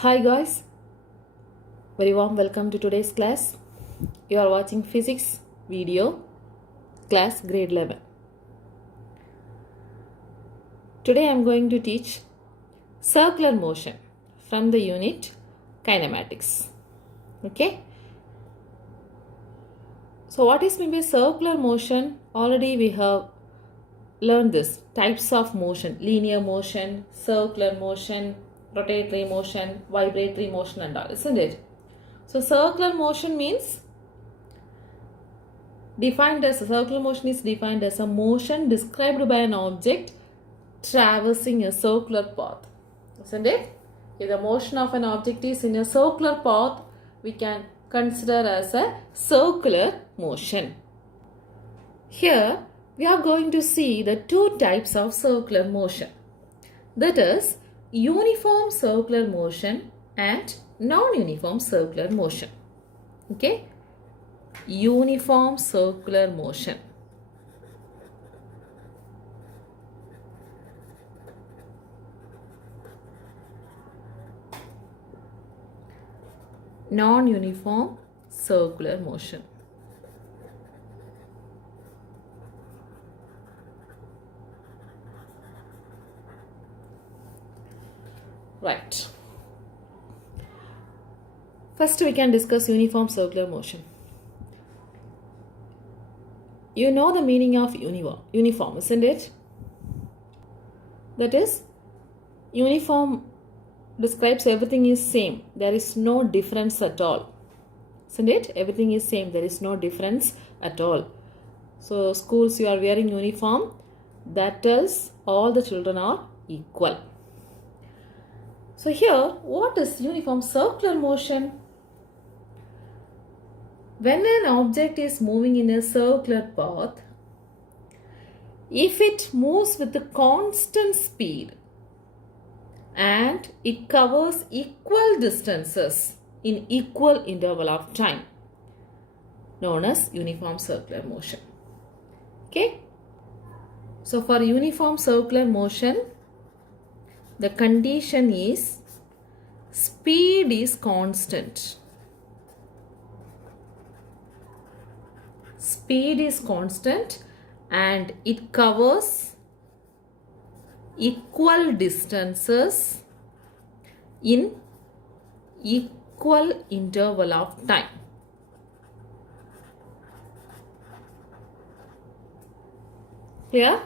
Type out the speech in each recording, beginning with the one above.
Hi guys, very warm welcome to today's class. You are watching physics video class grade 11. Today I am going to teach circular motion from the unit kinematics. Okay. So what is meant by circular motion? Already we have learned this types of motion: linear motion, circular motion, rotatory motion, vibratory motion and all, isn't it? So circular motion means circular motion is defined as a motion described by an object traversing a circular path, isn't it? If the motion of an object is in a circular path, we can consider as a circular motion. Here we are going to see the two types of circular motion, that is uniform circular motion and non-uniform circular motion. Okay, uniform circular motion. Non-uniform circular motion. Right. First we can discuss uniform circular motion. You know the meaning of uniform, isn't it? That is, uniform describes everything is same. There is no difference at all. Isn't it? Everything is same. There is no difference at all. So schools, you are wearing uniform. That is, all the children are equal. So here, what is uniform circular motion? When an object is moving in a circular path, if it moves with a constant speed and it covers equal distances in equal interval of time, known as uniform circular motion. Okay? So for uniform circular motion, the condition is speed is constant. Speed is constant and it covers equal distances in equal interval of time. Clear?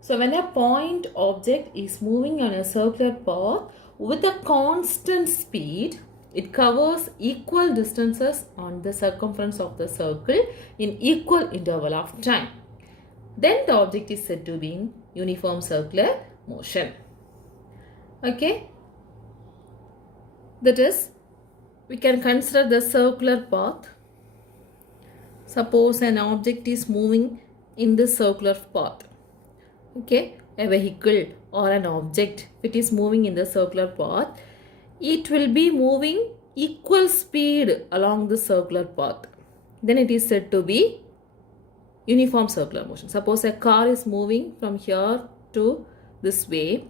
So when a point object is moving on a circular path with a constant speed, it covers equal distances on the circumference of the circle in equal interval of time. Then the object is said to be in uniform circular motion. Okay? That is, we can consider the circular path. Suppose an object is moving in the circular path. Okay, a vehicle or an object, if it is moving in the circular path, it will be moving equal speed along the circular path. Then it is said to be uniform circular motion. Suppose a car is moving from here to this way,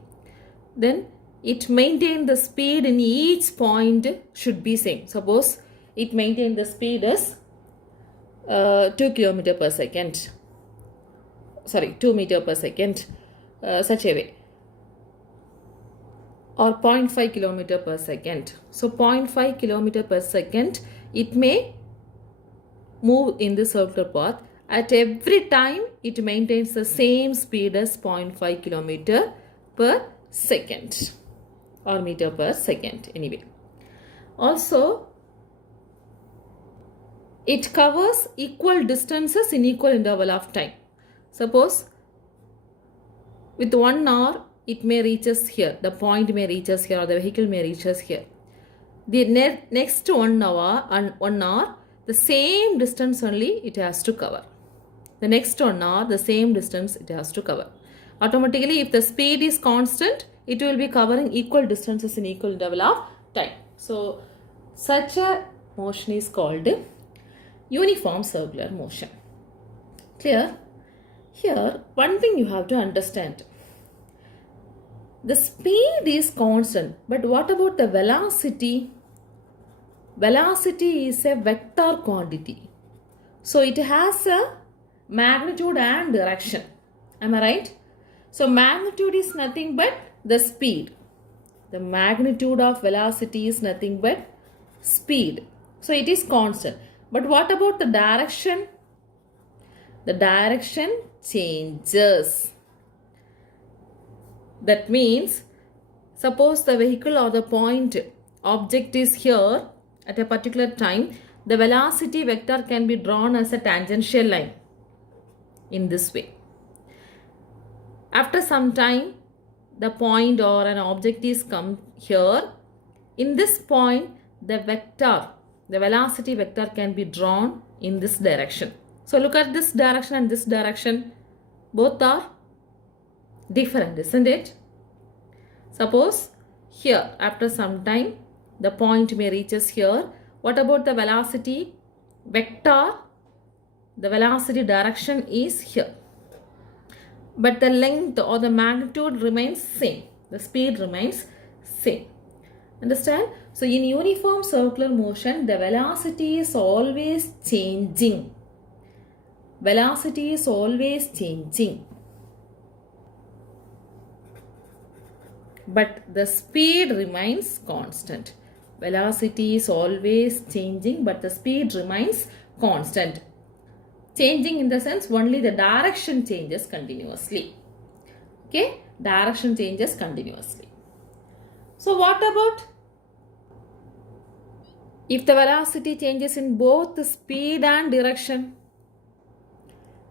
then it maintains the speed in each point should be same. Suppose it maintains the speed as 2 km per second. 2 meter per second, such a way, or 0.5 kilometer per second. So 0.5 kilometer per second, it may move in the circular path. At every time, it maintains the same speed as 0.5 kilometer per second or meter per second anyway. Also, it covers equal distances in equal interval of time. Suppose with 1 hour it may reach us here, the point may reach us here or the vehicle may reach us here. The next 1 hour, the same distance only it has to cover. The next 1 hour, the same distance it has to cover. Automatically, if the speed is constant, it will be covering equal distances in equal interval of time. So such a motion is called uniform circular motion. Clear? Here, one thing you have to understand. The speed is constant, but what about the velocity? Velocity is a vector quantity. So it has a magnitude and direction. Am I right? So magnitude is nothing but the speed. The magnitude of velocity is nothing but speed. So it is constant. But what about the direction? The direction changes. That means, suppose the vehicle or the point object is here at a particular time, the velocity vector can be drawn as a tangential line in this way. After some time, the point or an object is come here. In this point, the vector, the velocity vector can be drawn in this direction. So look at this direction and this direction. Both are different, isn't it? Suppose here, after some time, the point may reaches here. What about the velocity vector? The velocity direction is here. But the length or the magnitude remains same. The speed remains same. Understand? So in uniform circular motion, the velocity is always changing. Velocity is always changing. But the speed remains constant. Velocity is always changing, but the speed remains constant. Changing in the sense only the direction changes continuously. Okay, direction changes continuously. So what about if the velocity changes in both the speed and direction?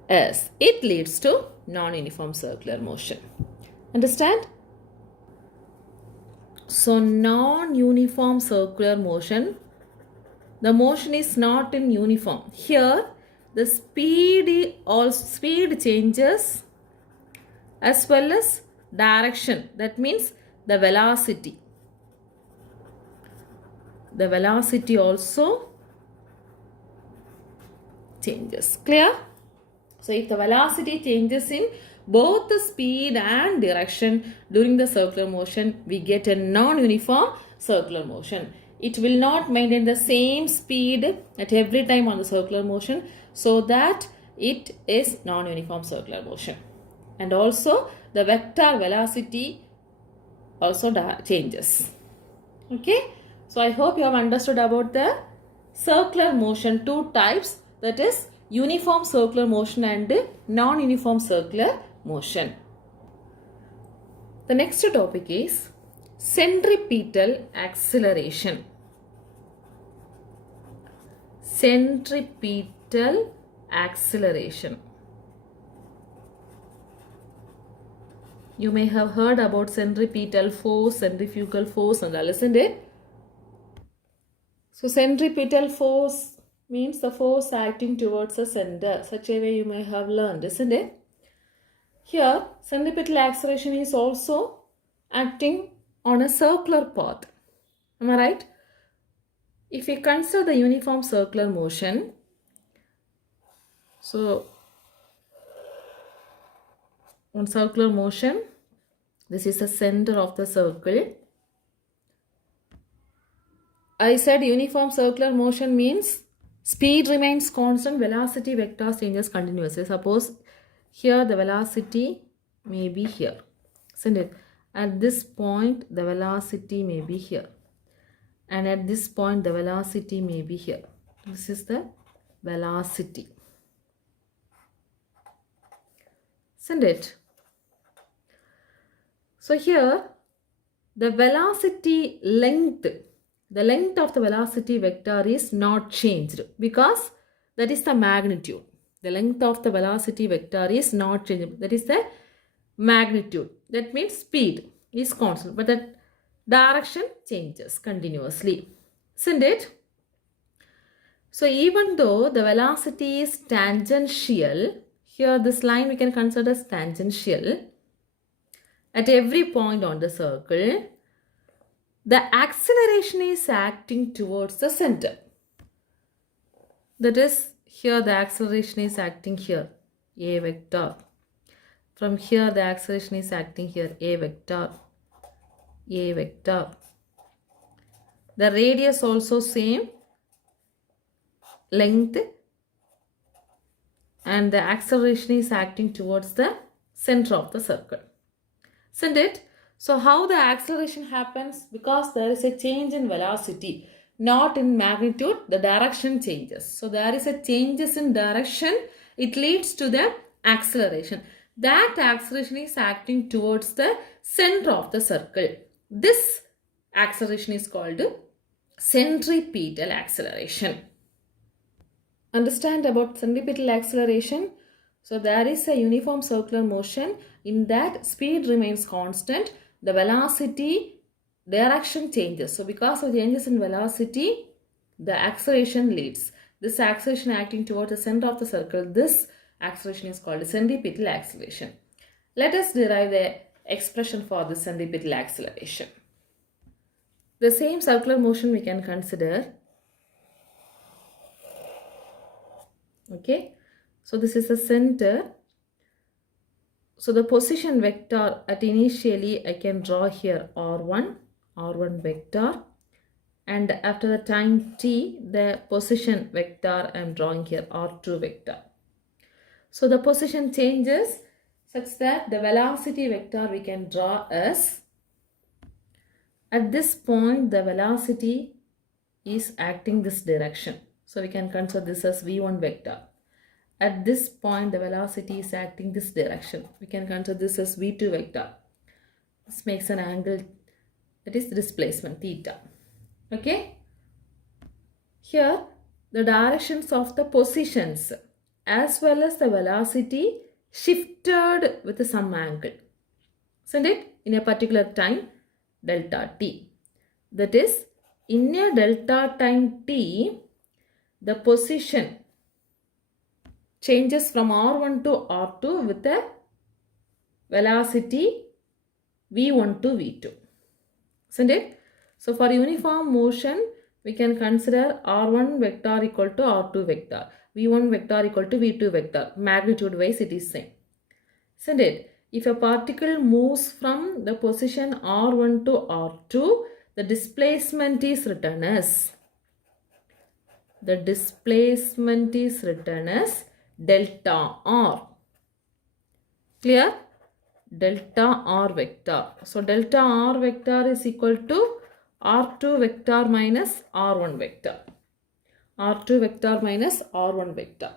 Yes, it leads to non-uniform circular motion. Understand? So non-uniform circular motion, the motion is not in uniform. Here the speed changes as well as direction. That means the velocity. The velocity also changes. Clear? So if the velocity changes in both the speed and direction during the circular motion, we get a non-uniform circular motion. It will not maintain the same speed at every time on the circular motion, so that it is non-uniform circular motion. And also the vector velocity also changes. Okay. So I hope you have understood about the circular motion, two types, that is uniform circular motion and non-uniform circular motion. The next topic is centripetal acceleration. Centripetal acceleration. You may have heard about centripetal force, centrifugal force and all, isn't it? So centripetal force means the force acting towards the center. Such a way you may have learned, isn't it? Here, centripetal acceleration is also acting on a circular path. Am I right? If we consider the uniform circular motion, so on circular motion, this is the center of the circle. I said uniform circular motion means speed remains constant, velocity vector changes continuously. Suppose here the velocity may be here, isn't it? At this point the velocity may be here, and at this point the velocity may be here. This is the velocity, isn't it? So here the velocity length, the length of the velocity vector is not changed because that is the magnitude. The length of the velocity vector is not changed. That is the magnitude. That means speed is constant, but the direction changes continuously, isn't it? So even though the velocity is tangential, here this line we can consider as tangential at every point on the circle, the acceleration is acting towards the center. That is, here the acceleration is acting here, a vector. From here the acceleration is acting here, a vector. A vector. The radius also same, length, and the acceleration is acting towards the center of the circle. Isn't it? So how the acceleration happens? Because there is a change in velocity, not in magnitude, the direction changes. So there is a changes in direction, it leads to the acceleration. That acceleration is acting towards the center of the circle. This acceleration is called centripetal acceleration. Understand about centripetal acceleration? So there is a uniform circular motion. In that, speed remains constant. The velocity direction changes. So because of changes in velocity, the acceleration leads. This acceleration acting towards the center of the circle, this acceleration is called centripetal acceleration. Let us derive the expression for the centripetal acceleration. The same circular motion we can consider. Okay, so this is the center. So the position vector at initially I can draw here R1 vector, and after the time t, the position vector I am drawing here R2 vector. So the position changes such that the velocity vector we can draw as, at this point the velocity is acting this direction. So we can consider this as v1 vector. At this point the velocity is acting this direction. We can consider this as v2 vector. This makes an angle, that is displacement theta. Okay. Here the directions of the positions as well as the velocity shifted with some angle. Isn't it? In a particular time delta t. That is, in a delta time t, the position changes from R1 to R2 with a velocity V1 to V2. Isn't it? So for uniform motion, we can consider R1 vector equal to R2 vector, V1 vector equal to V2 vector. Magnitude wise it is same. Isn't it? If a particle moves from the position R1 to R2, the displacement is written as delta R. Clear? Delta R vector. So delta R vector is equal to R2 vector minus R1 vector. R2 vector minus R1 vector.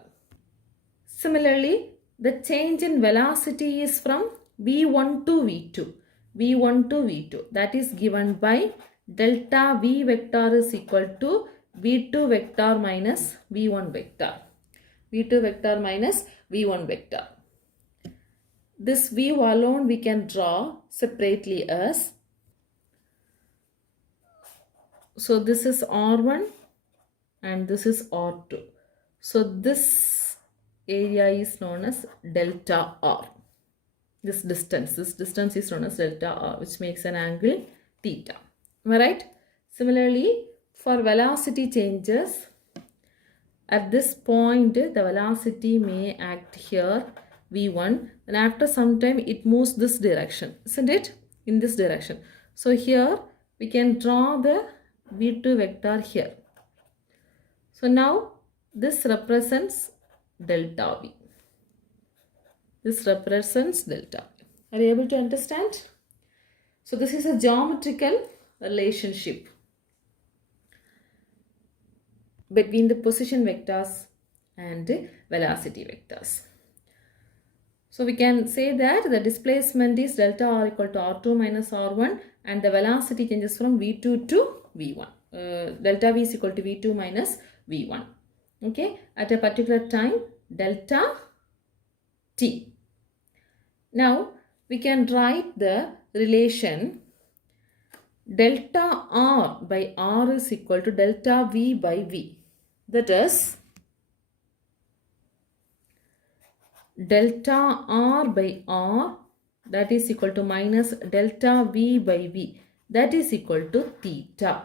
Similarly, the change in velocity is from V1 to V2. V1 to V2. That is given by delta V vector is equal to V2 vector minus V1 vector. V2 vector minus V1 vector. This V alone we can draw separately as, so this is R1 and this is R2. So this area is known as delta R. This distance is known as delta R, which makes an angle theta. Am I right? Similarly, for velocity changes, at this point the velocity may act here V1, and after some time it moves this direction, isn't it? In this direction. So here we can draw the V2 vector here. So now this represents delta V. This represents delta V. Are you able to understand? So this is a geometrical relationship between the position vectors and velocity vectors. So we can say that the displacement is delta R equal to R2 minus R1, and the velocity changes from V2 to V1. Delta V is equal to V2 minus V1. Okay, at a particular time delta t. Now we can write the relation delta R by R is equal to delta V by V. That is, delta R by R, that is equal to minus delta V by V, that is equal to theta.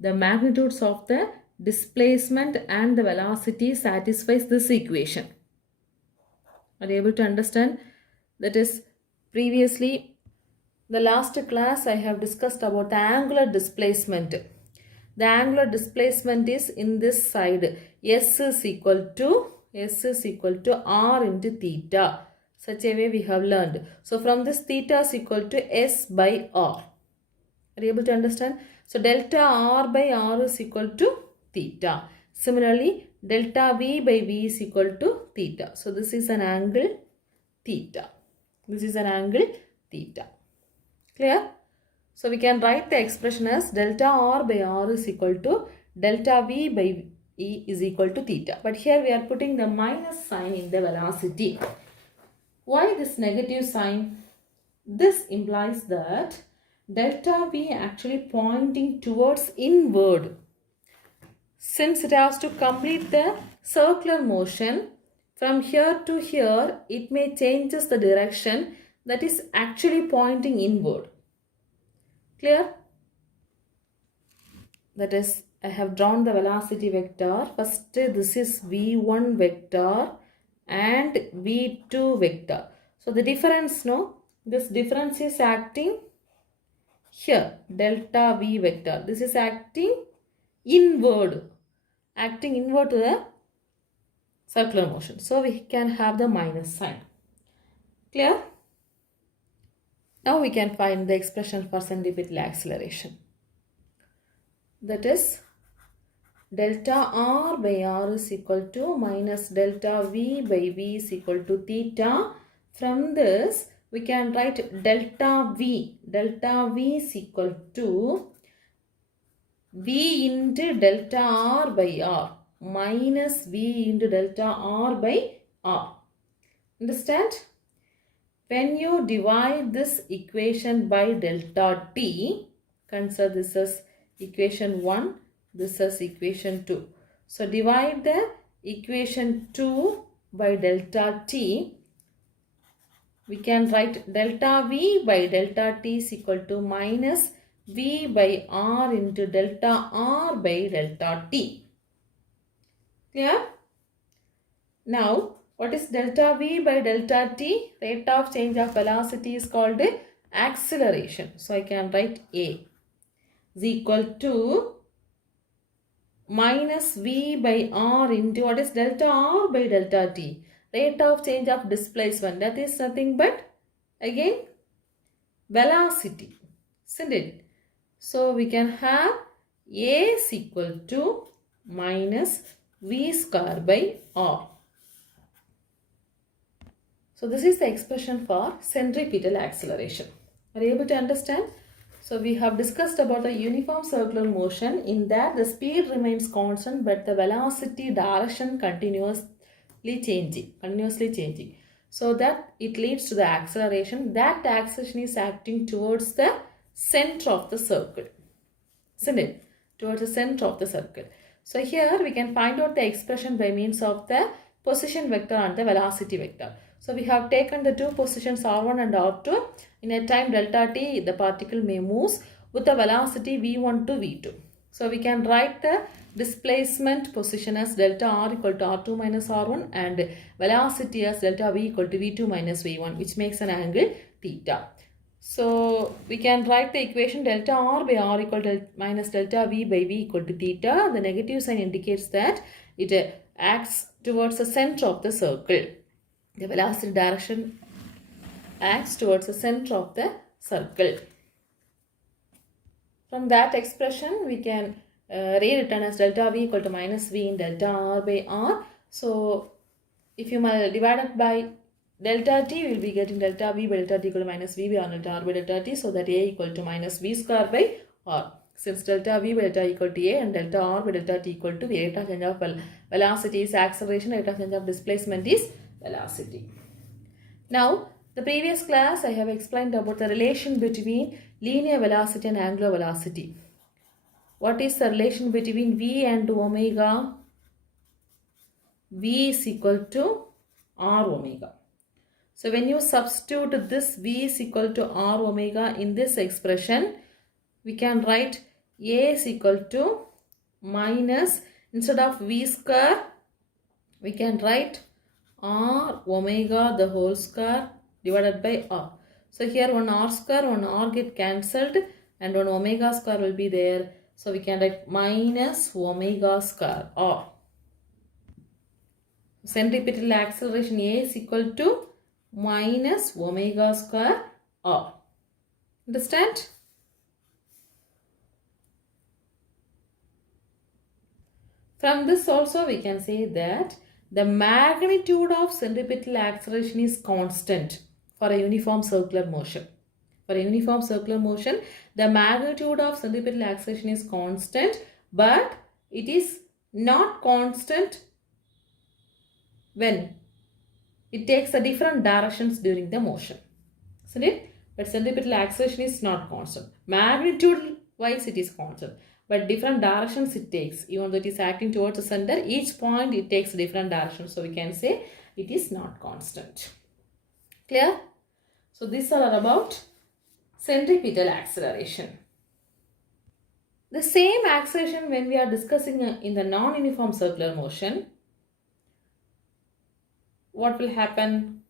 The magnitudes of the displacement and the velocity satisfies this equation. Are you able to understand? That is, previously the last class I have discussed about the angular displacement. The angular displacement is in this side. S is equal to R into theta. Such a way we have learned. So from this, theta is equal to S by R. Are you able to understand? So delta R by R is equal to theta. Similarly, delta V by V is equal to theta. So this is an angle theta. This is an angle theta. Clear? So we can write the expression as delta R by R is equal to delta V by E is equal to theta. But here we are putting the minus sign in the velocity. Why this negative sign? This implies that delta V actually pointing towards inward. Since it has to complete the circular motion from here to here, it may changes the direction, that is actually pointing inward. Clear? That is, I have drawn the velocity vector. First, this is V1 vector and V2 vector. So the difference, no? This difference is acting here, delta V vector. This is acting inward to the circular motion. So we can have the minus sign. Clear? Now we can find the expression for centripetal acceleration. That is, delta R by R is equal to minus delta V by V is equal to theta. From this, we can write delta V. Delta V is equal to V into delta R by R minus V into delta R by R. Understand? When you divide this equation by delta T, consider this as equation 1, this is equation 2. So divide the equation 2 by delta T. We can write delta V by delta T is equal to minus V by R into delta R by delta T. Clear? Now, what is delta V by delta T? Rate of change of velocity is called acceleration. So I can write A is equal to minus V by R into, what is delta R by delta T? Rate of change of displacement. That is nothing but, again, velocity. Isn't it? So we can have A is equal to minus V square by R. So this is the expression for centripetal acceleration. Are you able to understand? So we have discussed about the uniform circular motion. In that, the speed remains constant but the velocity direction continuously changing. So that it leads to the acceleration. That acceleration is acting towards the center of the circle. Isn't it? Towards the center of the circle. So here we can find out the expression by means of the position vector and the velocity vector. So we have taken the two positions R1 and R2. In a time delta t, the particle may move with the velocity V1 to V2. So we can write the displacement position as delta R equal to R2 minus R1 and velocity as delta V equal to V2 minus V1, which makes an angle theta. So we can write the equation delta R by R equal to minus delta V by V equal to theta. The negative sign indicates that it acts towards the center of the circle. The velocity direction acts towards the center of the circle. From that expression, we can rewritten as delta V equal to minus V in delta R by R. So if you divide it by delta t, we will be getting delta V by delta t equal to minus V by R delta R by delta t. So that A equal to minus V square by R. Since delta V by delta equal to A and delta R by delta t equal to V, rate of change of velocity is acceleration, rate of change of displacement is velocity. Now, the previous class I have explained about the relation between linear velocity and angular velocity. What is the relation between V and omega? V is equal to R omega. So when you substitute this V is equal to R omega in this expression, we can write A is equal to minus, instead of V square, we can write R omega the whole square divided by R. So here one r square, one r get cancelled and one omega square will be there. So we can write minus omega square r. Centripetal acceleration A is equal to minus omega square r. Understand? From this also we can say that the magnitude of centripetal acceleration is constant for a uniform circular motion. For a uniform circular motion, the magnitude of centripetal acceleration is constant, but it is not constant when it takes the different directions during the motion. Isn't it? But centripetal acceleration is not constant. Magnitude wise it is constant, but different directions it takes. Even though it is acting towards the center, each point it takes different directions. So we can say it is not constant. Clear? So these are about centripetal acceleration. The same acceleration when we are discussing in the non-uniform circular motion, what will happen?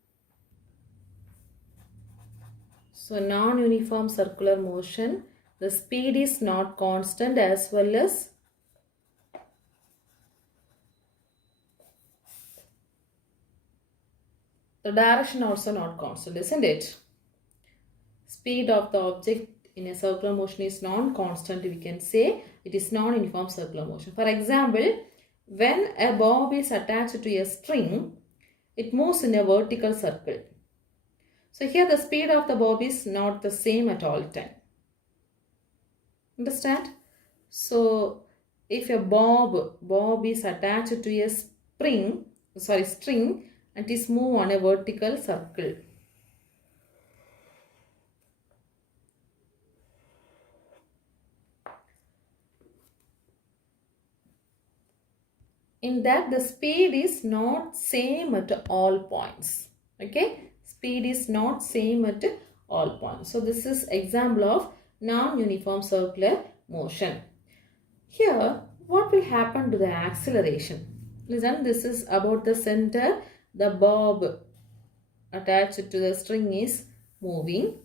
So non-uniform circular motion, the speed is not constant as well as the direction also not constant, isn't it? Speed of the object in a circular motion is non-constant. We can say it is non-uniform circular motion. For example, when a bob is attached to a string, it moves in a vertical circle. So here the speed of the bob is not the same at all time. Understand? So if a bob is attached to a string and is moved on a vertical circle. In that the speed is not same at all points. Okay? Speed is not same at all points. So this is example of non-uniform circular motion. Here, what will happen to the acceleration? Listen, this is about the center. The bob attached to the string is moving.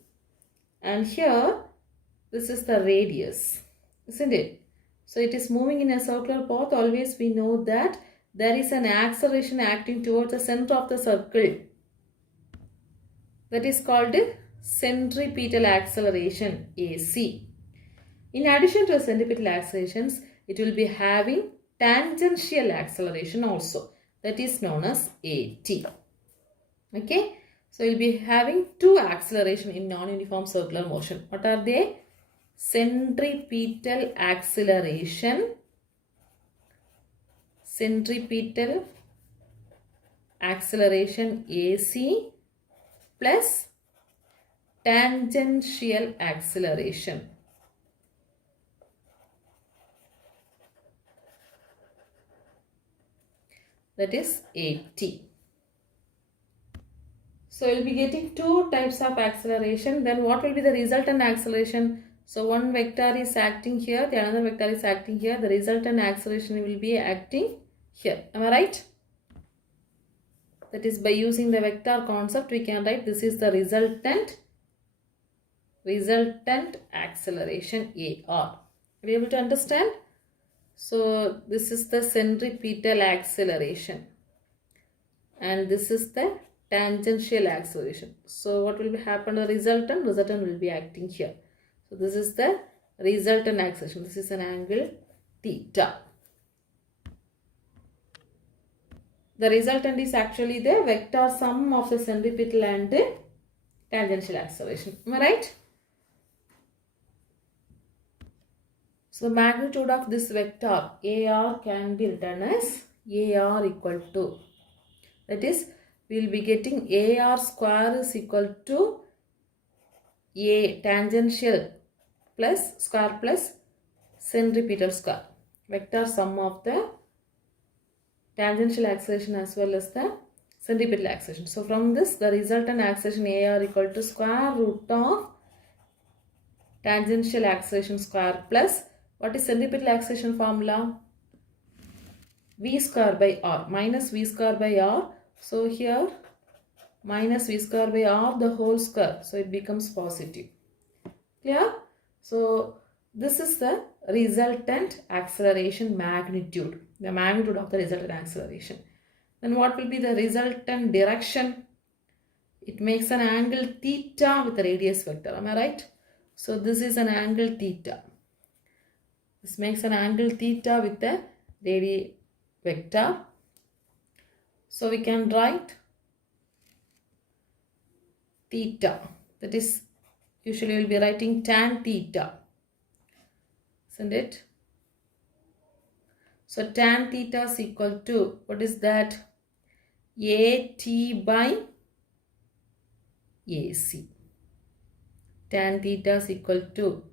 And here, this is the radius, isn't it? So it is moving in a circular path. Always we know that there is an acceleration acting towards the center of the circle. That is called centripetal acceleration, AC. In addition to centripetal accelerations, it will be having tangential acceleration also. That is known as AT. Okay. So we will be having two acceleration in non-uniform circular motion. What are they? Centripetal acceleration AC plus tangential acceleration. That is AT. So we will be getting two types of acceleration. Then what will be the resultant acceleration? So one vector is acting here, the another vector is acting here. The resultant acceleration will be acting here. Am I right? That is, by using the vector concept, we can write this is the resultant acceleration AR. Are you able to understand? So this is the centripetal acceleration and this is the tangential acceleration. So what will be happen? The resultant will be acting here. So this is the resultant acceleration. This is an angle theta. The resultant is actually the vector sum of the centripetal and tangential acceleration. Am I right? So the magnitude of this vector AR can be written as AR equal to, that is, we will be getting AR square is equal to A tangential plus square plus centripetal square. Vector sum of the tangential acceleration as well as the centripetal acceleration. So from this, the resultant acceleration AR equal to square root of tangential acceleration square plus, what is centripetal acceleration formula? V square by R minus V square by R. So here minus v square by r the whole square. So it becomes positive. Clear? So this is the resultant acceleration magnitude. The magnitude of the resultant acceleration. Then what will be the resultant direction? It makes an angle theta with a radius vector. Am I right? So this is an angle theta. This makes an angle theta with a radius vector. So we can write theta. That is, usually we will be writing tan theta. Isn't it? So tan theta is equal to, what is that? AT by AC. Tan theta is equal to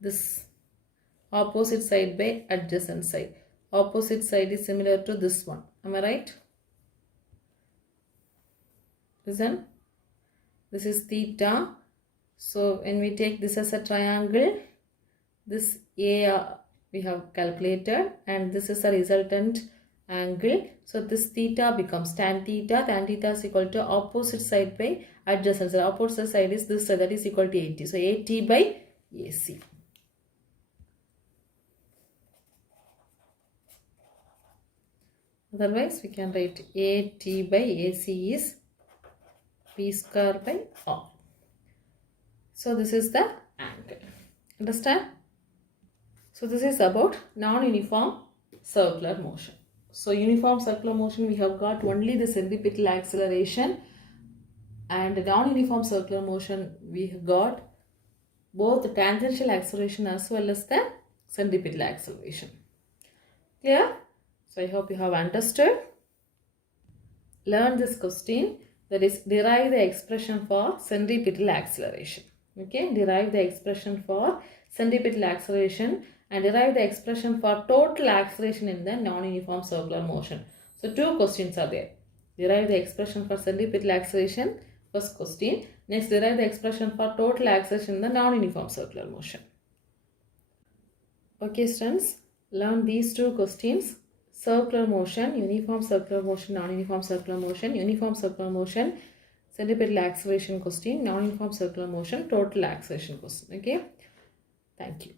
this opposite side by adjacent side. Opposite side is similar to this one. Am I right? Listen. This is theta. So when we take this as a triangle, this A we have calculated and this is a resultant angle. So this theta becomes tan theta. Tan theta is equal to opposite side by adjacent side. Opposite side is this side, that is equal to AT. So AT by AC. Otherwise we can write AT by AC is V square by R. So this is the angle. Understand? So this is about non-uniform circular motion. So uniform circular motion, we have got only the centripetal acceleration, and non-uniform circular motion we have got both the tangential acceleration as well as the centripetal acceleration. Clear? So I hope you have understood. Learn this question, that is, derive the expression for centripetal acceleration. Okay, derive the expression for centripetal acceleration and derive the expression for total acceleration in the non-uniform circular motion. So two questions are there. Derive the expression for centripetal acceleration, first question. Next, derive the expression for total acceleration in the non-uniform circular motion. Okay students, learn these two questions. Circular motion, uniform circular motion, non-uniform circular motion, uniform circular motion, centripetal acceleration question, non-uniform circular motion, total acceleration question. Okay, thank you.